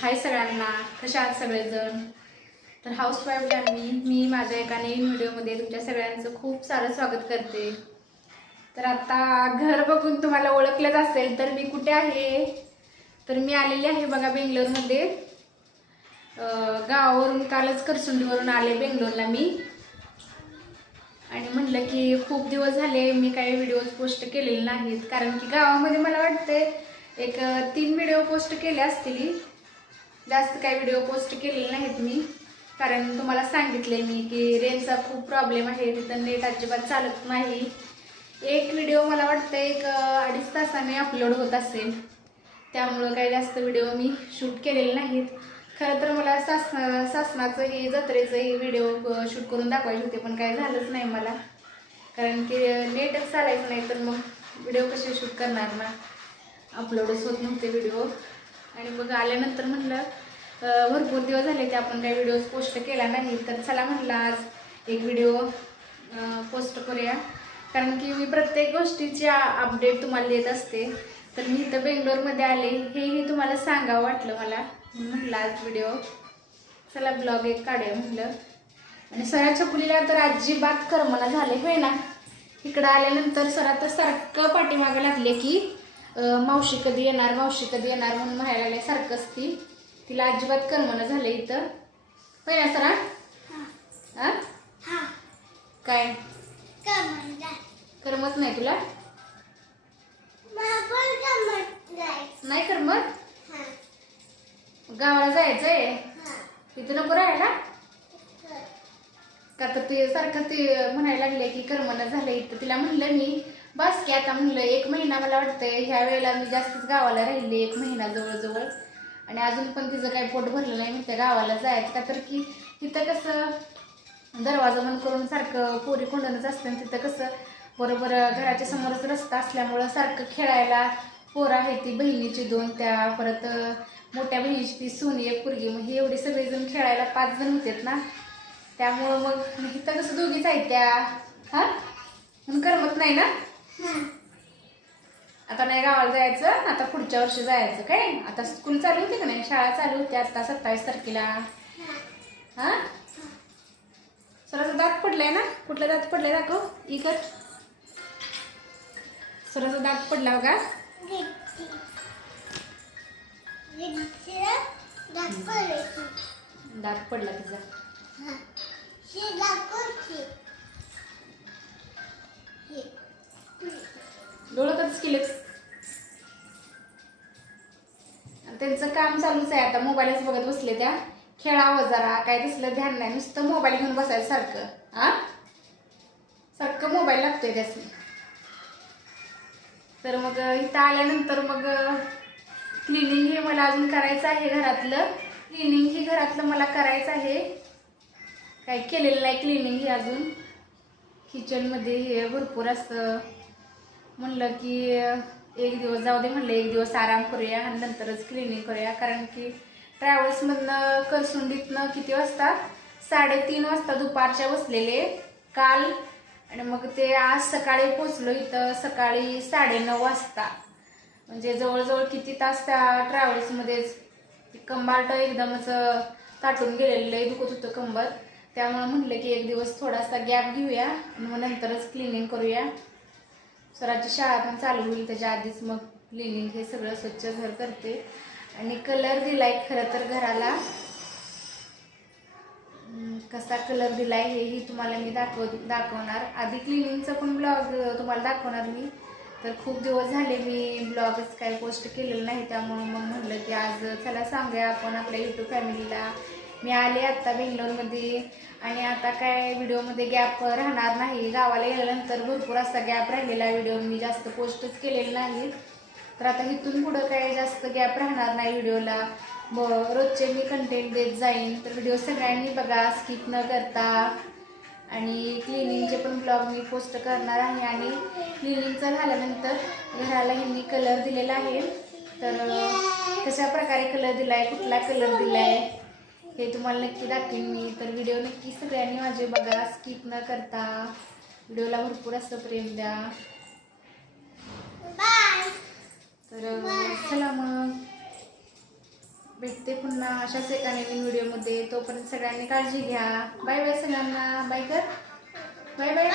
हाय सगळ्यांना कशा आहात सगळेजण? तर हाऊस वाईफ मी मी माझ्या एका नवीन व्हिडिओमध्ये तुमच्या सगळ्यांचं खूप सारं स्वागत करते. तर आता घर बघून तुम्हाला ओळखलंच असेल तर मी कुठे आहे? तर मी आलेली आहे बघा बेंगलोरमध्ये. गावावरून कालच करसुंडीवरून आले बेंगलोरला मी. आणि म्हटलं की खूप दिवस झाले मी काही व्हिडिओज पोस्ट केलेले नाहीत कारण की गावामध्ये मला वाटते एक तीन व्हिडिओ पोस्ट केले असतील. जास्त काही व्हिडिओ पोस्ट केलेले नाहीत मी. कारण तुम्हाला सांगितले मी की रेंजचा खूप प्रॉब्लेम आहे तिथं नेट अजिबात चालत नाही. एक व्हिडिओ मला वाटतं एक अडीच तासाने अपलोड होत असेल. त्यामुळं काही जास्त व्हिडिओ मी शूट केलेले नाहीत. खरं तर मला सास सासनाचं हे जत्रेचं हे व्हिडिओ शूट करून दाखवायचे होते पण काही झालंच नाही मला. कारण की नेटच चालायचं नाही तर मग व्हिडिओ कसे शूट करणार ना? अपलोडच होत नव्हते व्हिडिओ आणि मग आल्यानंतर म्हटलं भरपूर दिवस झाले ते आपण काही व्हिडिओज पोस्ट केला नाही तर चला म्हटलं आज एक व्हिडिओ पोस्ट करूया. कारण की मी प्रत्येक गोष्टीची अपडेट तुम्हाला देत असते. तर मी इथं बेंगलोरमध्ये आले हेही तुम्हाला सांगावं वाटलं मला. म्हटलं आज व्हिडिओ चला ब्लॉग एक काढूया म्हटलं. आणि सराच्या पुलीला तर अजिबात करमना झाले होय ना? इकडं आल्यानंतर सरा तर सारखं पाठीमागं लागले की मावशी कधी येणार मावशी कधी येणार म्हणून म्हणायला सारखंच ती. तिला अजिबात करमना झाले इथं. होय ना सरा हा? काय? करमत नाही तुला? नाही करमत? गावाला जायचंय? तिथं नको राहायला? का तर ते सारखं ते म्हणायला लागले की करमना झालं इथं. तिला म्हणलं मी बस की आता म्हणलं एक महिना मला वाटतंय ह्या वेळेला मी जास्तच गावाला राहिले एक महिना जवळजवळ. आणि अजून पण तिचं काही पोट भरलं नाही म्हणते गावाला जायचं का तर की तिथं कसं दरवाजा बंद करून सारखं पोरी कोंडणच असतं आणि तिथं कसं बरोबर घराच्या समोरच रस्ता असल्यामुळं सारखं खेळायला पोरं आहे ती बहिणीची दोन त्या परत मोठ्या बहिणीची ती सोनी एक पुरगी. मग ही एवढे सगळेजण खेळायला पाच जण होतेत ना. त्यामुळं मग इथं कसं दोघीच आहेत त्या. हां? म्हणून करमत नाही ना? आता नाही गावाला जायचं आता पुढच्या वर्षी जायचं काय? आता स्कूल चालू होती का नाही? शाळा चालू होती आता सत्तावीस तारखेला. हा? स्वराचा दात पडलाय ना? कुठला दात पडलाय दाखव इकत स्वराचा दात पडला बघा. दात पडला तिचा. डोळं केलं त्यांचं काम चालूच आहे आता. मोबाईलच बघत बसले त्या. खेळावं जरा. काय दिसलं ध्यान नाही. नुसतं मोबाईल घेऊन बसायचं सारखं. हा सारखं मोबाईल लागतोय त्याचं. तर मग इथं आल्यानंतर मग क्लिनिंग हे मला अजून करायचं आहे घरातलं. क्लिनिंग ही घरातलं मला करायचं आहे. काय केलेलं नाही क्लिनिंग हे अजून. किचनमध्ये हे भरपूर असतं म्हणलं की एक दिवस जाऊ दे म्हणलं एक दिवस आराम करूया आणि नंतरच क्लिनिंग करूया. कारण की ट्रॅव्हल्समधनं करसुंडीतनं किती वाजता? साडेतीन वाजता दुपारच्या बसलेले काल. आणि मग ते आज सकाळी पोचलो इथं सकाळी साडेनऊ वाजता. म्हणजे जवळजवळ किती तास त्या ट्रॅव्हल्समध्येच कंबार्ट एकदमच ताटून गेलेलं आहे दुखत होतं कंबर. त्यामुळे म्हटलं की एक दिवस थोडासा गॅप घेऊया आणि मग नंतरच क्लिनिंग करूया. स्वराची शाळा पण चालू होईल त्याच्या आधीच मग क्लिनिंग हे सगळं स्वच्छ घर करते. आणि कलर दिलाय खरं तर घराला. कसा कलर दिलाय हेही तुम्हाला मी दाखव दाखवणार. आधी क्लिनिंगचा पण ब्लॉग तुम्हाला दाखवणार मी. तर खूप दिवस झाले मी ब्लॉगच काय पोस्ट केलेलं नाही त्यामुळे मग म्हटलं की आज चला सांगूया आपण आपल्या यूट्यूब फॅमिलीला मी आले आत्ता बेंगलोरमध्ये आणि आता काय व्हिडिओमध्ये गॅप राहणार नाही. गावाला गेल्यानंतर भरपूर असा गॅप राहिलेला व्हिडिओ मी जास्त पोस्टच केलेले नाही. तर आता इथून पुढं काय जास्त गॅप राहणार नाही व्हिडिओला ब रोजचे मी कंटेंट देत जाईन. तर व्हिडिओ सगळ्यांनी बघा स्किप न करता. आणि क्लिनिंगचे पण ब्लॉग मी पोस्ट करणार आहे. आणि क्लिनिंगचं झाल्यानंतर घराला ह्यांनी कलर दिलेला आहे. तर कशा प्रकारे कलर दिला आहे कुठला कलर दिला आहे हे तुम्हाला नक्की दाखवेन मी. तर व्हिडिओ नक्की सगळ्यांनी माझे बघा. स्किप न करता. व्हिडिओला भरपूर असं प्रेम द्या. तर चला मग. भेटते पुन्हा अशाच एका नवीन व्हिडिओमध्ये तोपर्यंत सगळ्यांनी काळजी घ्या. बाय बाय सगळ्यांना. बाय कर. Bye bye